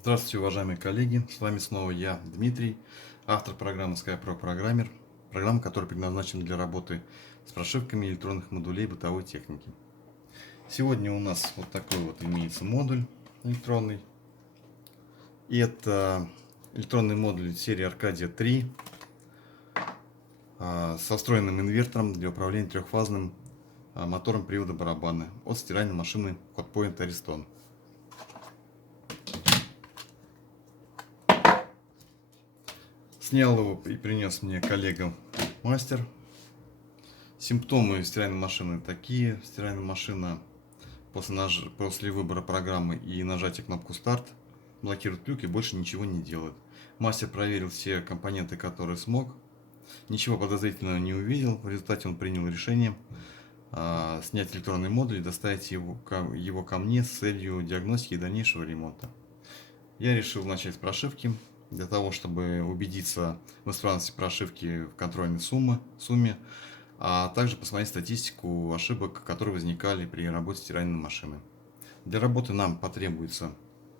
Здравствуйте, уважаемые коллеги! С вами снова я, Дмитрий, автор программы SkyPro Programmer, программа, которая предназначена для работы с прошивками электронных модулей бытовой техники. Сегодня у нас вот такой вот имеется модуль электронный. И это электронный модуль серии Arcadia 3 со встроенным инвертором для управления трехфазным мотором привода барабана от стиральной машины Hotpoint Ariston. Снял его и принес мне коллега-мастер. Симптомы стиральной машины такие. Стиральная машина после выбора программы и нажатия кнопку старт блокирует люк и больше ничего не делает. Мастер проверил все компоненты, которые смог. Ничего подозрительного не увидел. В результате он принял решение снять электронный модуль и доставить его ко мне с целью диагностики и дальнейшего ремонта. Я решил начать с прошивки, для того, чтобы убедиться в исправности прошивки в контрольной сумме, а также посмотреть статистику ошибок, которые возникали при работе стиральной машины. Для работы нам потребуется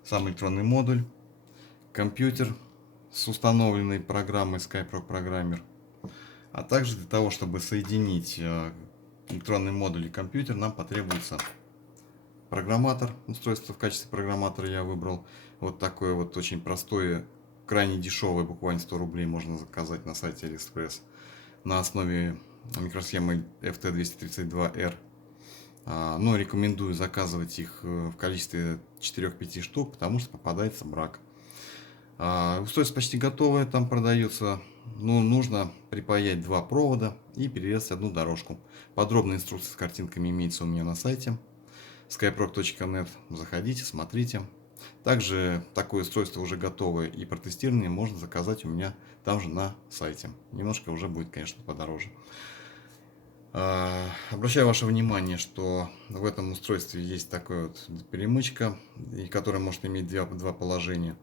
сам электронный модуль, компьютер с установленной программой SkyPro Programmer, а также для того, чтобы соединить электронный модуль и компьютер, нам потребуется программатор. Устройство в качестве программатора я выбрал вот такое вот очень простое, крайне дешевое, буквально 100 рублей можно заказать на сайте AliExpress на основе микросхемы FT232R. Но рекомендую заказывать их в количестве 4-5 штук, потому что попадается брак. Устройство почти готовое, там продается. Но нужно припаять 2 провода и перерезать одну дорожку. Подробная инструкция с картинками имеется у меня на сайте skyproc.net. Заходите, смотрите. Также такое устройство уже готовое и протестированное можно заказать у меня там же на сайте. Немножко уже будет, конечно, подороже. Обращаю ваше внимание, что в этом устройстве есть такая вот перемычка, которая может иметь два положения.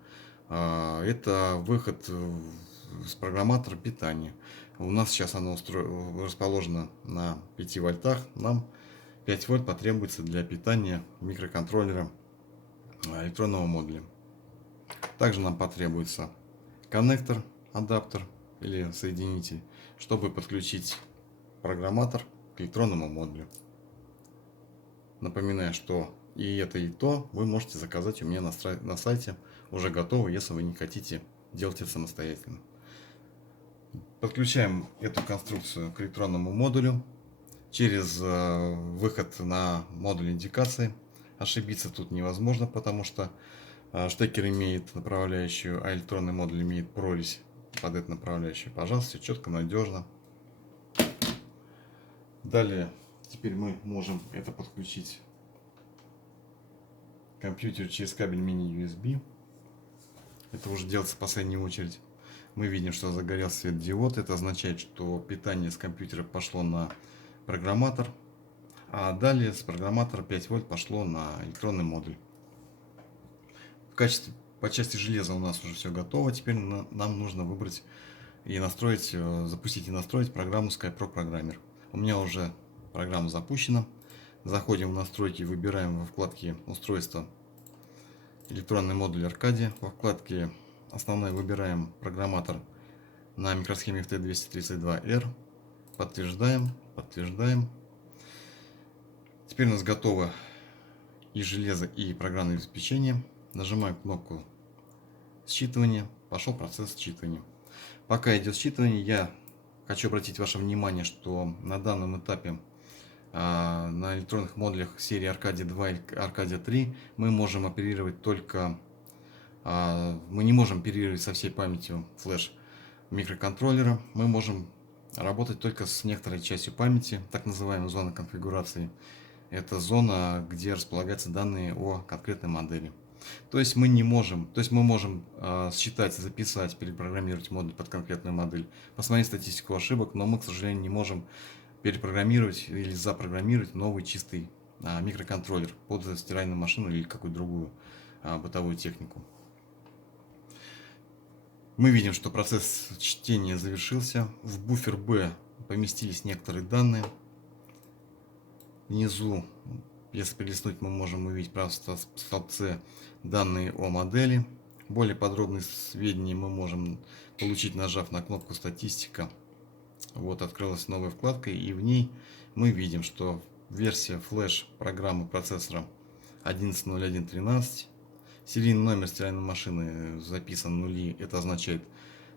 Это выход с программатора питания. У нас сейчас оно расположено на 5 вольтах. Нам 5 вольт потребуется для питания микроконтроллера электронного модуля. Также нам потребуется коннектор, адаптер или соединитель, чтобы подключить программатор к электронному модулю. Напоминаю, что и это, и то вы можете заказать у меня на сайте уже готово, если вы не хотите делать это самостоятельно. Подключаем эту конструкцию к электронному модулю через выход на модуль индикации. Ошибиться тут невозможно, потому что штекер имеет направляющую, а электронный модуль имеет прорезь под эту направляющую. Пожалуйста, четко, надежно. Далее, теперь мы можем это подключить к компьютеру через кабель мини-USB. Это уже делается в последнюю очередь. Мы видим, что загорелся светодиод. Это означает, что питание с компьютера пошло на программатор. А далее с программатора 5 вольт пошло на электронный модуль. По части железа у нас уже все готово. Теперь нам нужно выбрать и настроить, запустить и настроить программу SkyPro Programmer. У меня уже программа запущена. Заходим в настройки, выбираем во вкладке устройства электронный модуль Arcadia. Во вкладке основной выбираем программатор на микросхеме FT232R. Подтверждаем. Теперь у нас готово и железо, и программное обеспечение. Нажимаем кнопку считывания. Пошел процесс считывания. Пока идет считывание, я хочу обратить ваше внимание, что на данном этапе на электронных модулях серии Arcadia 2 и Arcadia 3 мы можем оперировать только, мы не можем оперировать со всей памятью флеш микроконтроллера. Мы можем работать только с некоторой частью памяти, так называемой зоны конфигурации. Это зона, где располагаются данные о конкретной модели. То есть мы можем считать, записать, перепрограммировать модуль под конкретную модель, посмотреть статистику ошибок, но мы, к сожалению, не можем перепрограммировать или запрограммировать новый чистый микроконтроллер под стиральную машину или какую-то другую бытовую технику. Мы видим, что процесс чтения завершился. В буфер B поместились некоторые данные. Внизу, если перелистнуть, мы можем увидеть в правом столбце данные о модели. Более подробные сведения мы можем получить, нажав на кнопку «Статистика». Вот открылась новая вкладка, и в ней мы видим, что версия флеш программы процессора 11.01.13. Серийный номер стиральной машины записан нули. Это означает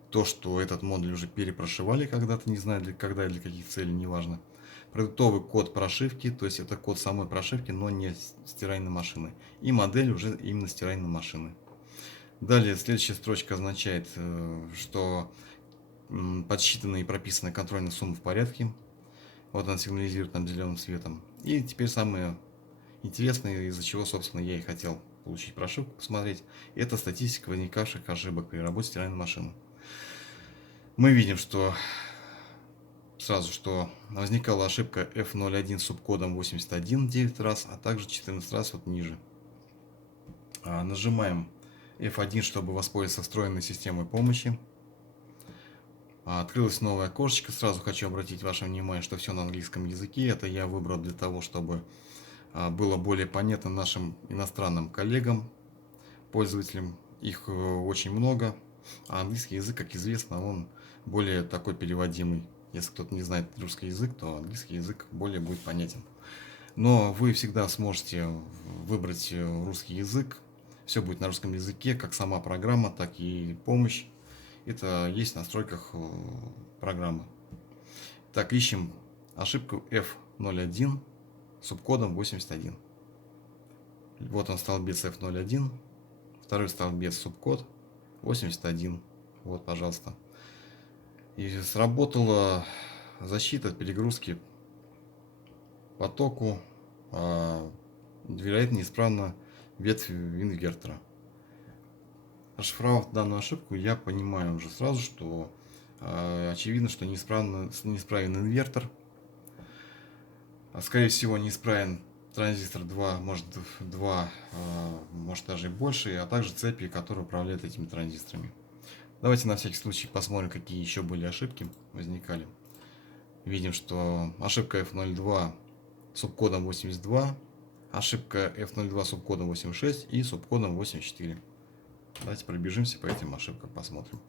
то, что этот модуль уже перепрошивали когда-то, не знаю когда и для каких целей, неважно. Продуктовый код прошивки, то есть это код самой прошивки, но не стиральной машины. И модель уже именно стиральной машины. Далее следующая строчка означает, что подсчитаны и прописаны контрольные суммы в порядке. Вот она сигнализирует нам зеленым цветом. И теперь самое интересное, из-за чего, собственно, я и хотел получить прошивку, посмотреть, это статистика возникавших ошибок при работе стиральной машины. Мы видим, что сразу, что возникала ошибка F01 с субкодом 81 9 раз, а также 14 раз вот ниже. Нажимаем F1, чтобы воспользоваться встроенной системой помощи. Открылось новое окошечко. Сразу хочу обратить ваше внимание, что все на английском языке. Это я выбрал для того, чтобы было более понятно нашим иностранным коллегам, пользователям. Их очень много. А английский язык, как известно, он более такой переводимый. Если кто-то не знает русский язык, то английский язык более будет понятен. Но вы всегда сможете выбрать русский язык. Все будет на русском языке, как сама программа, так и помощь. Это есть в настройках программы. Так, ищем ошибку F01 с субкодом 81. Вот он, столбец F01. Второй столбец субкод 81. Вот, пожалуйста. И сработала защита от перегрузки потоку. Вероятно, неисправна ветвь инвертора. Расшифровав данную ошибку, я понимаю уже сразу, что очевидно, что неисправен инвертор. Скорее всего, неисправен транзистор 2, может 2, может даже и больше, а также цепи, которые управляют этими транзисторами. Давайте на всякий случай посмотрим, какие еще были ошибки возникали. Видим, что ошибка F02 субкодом 82, ошибка F02 субкодом 86 и субкодом 84. Давайте пробежимся по этим ошибкам, посмотрим.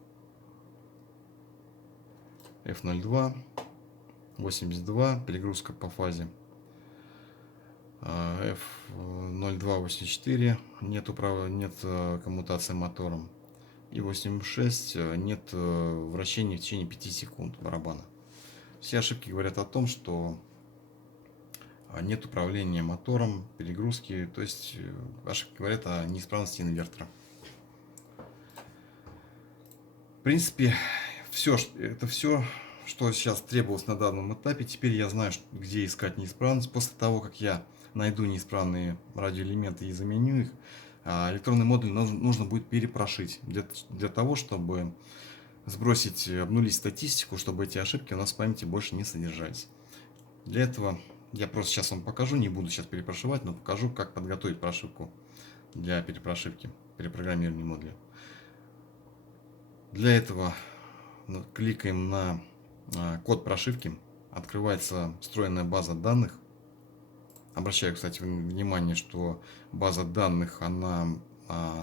F02, 82, перегрузка по фазе. F02, 84, нет коммутации мотором. И 86, нет вращения в течение 5 секунд барабана. Все ошибки говорят о том, что нет управления мотором, перегрузки, то есть ошибки говорят о неисправности инвертора. В принципе, это все, что сейчас требовалось на данном этапе. Теперь я знаю, где искать неисправность. После того, как я найду неисправные радиоэлементы и заменю их, электронный модуль нужно будет перепрошить для того, чтобы сбросить, обнулить статистику, чтобы эти ошибки у нас в памяти больше не содержались. Для этого я просто сейчас вам покажу, не буду сейчас перепрошивать, но покажу, как подготовить прошивку для перепрошивки, перепрограммирования модуля. Для этого кликаем на код прошивки, открывается встроенная база данных. Обращаю, кстати, внимание, что база данных, она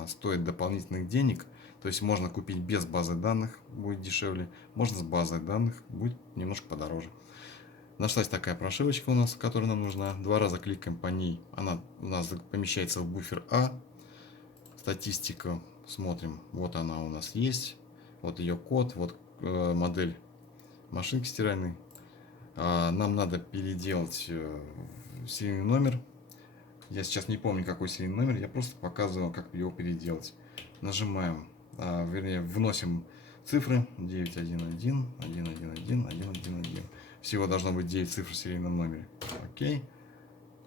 стоит дополнительных денег. То есть можно купить без базы данных, будет дешевле. Можно с базой данных, будет немножко подороже. Нашлась такая прошивочка у нас, которая нам нужна. Два раза кликаем по ней. Она у нас помещается в буфер А. Статистика. Смотрим. Вот она у нас есть. Вот ее код. Вот модель машинки стиральной. Нам надо переделать серийный номер. Я сейчас не помню, какой серийный номер. Я просто показываю, как его переделать. Нажимаем, вернее, вносим цифры 911, 111, 111. Всего должно быть 9 цифр в серийном номере. Окей.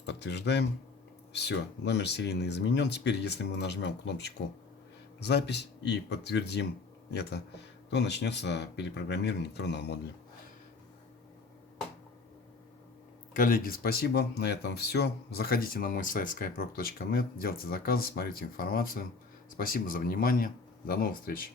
Подтверждаем. Все, номер серийный изменен. Теперь, если мы нажмем кнопочку «Запись» и подтвердим это, то начнется перепрограммирование электронного модуля. Коллеги, спасибо. На этом все. Заходите на мой сайт skyproc.net, делайте заказы, смотрите информацию. Спасибо за внимание. До новых встреч.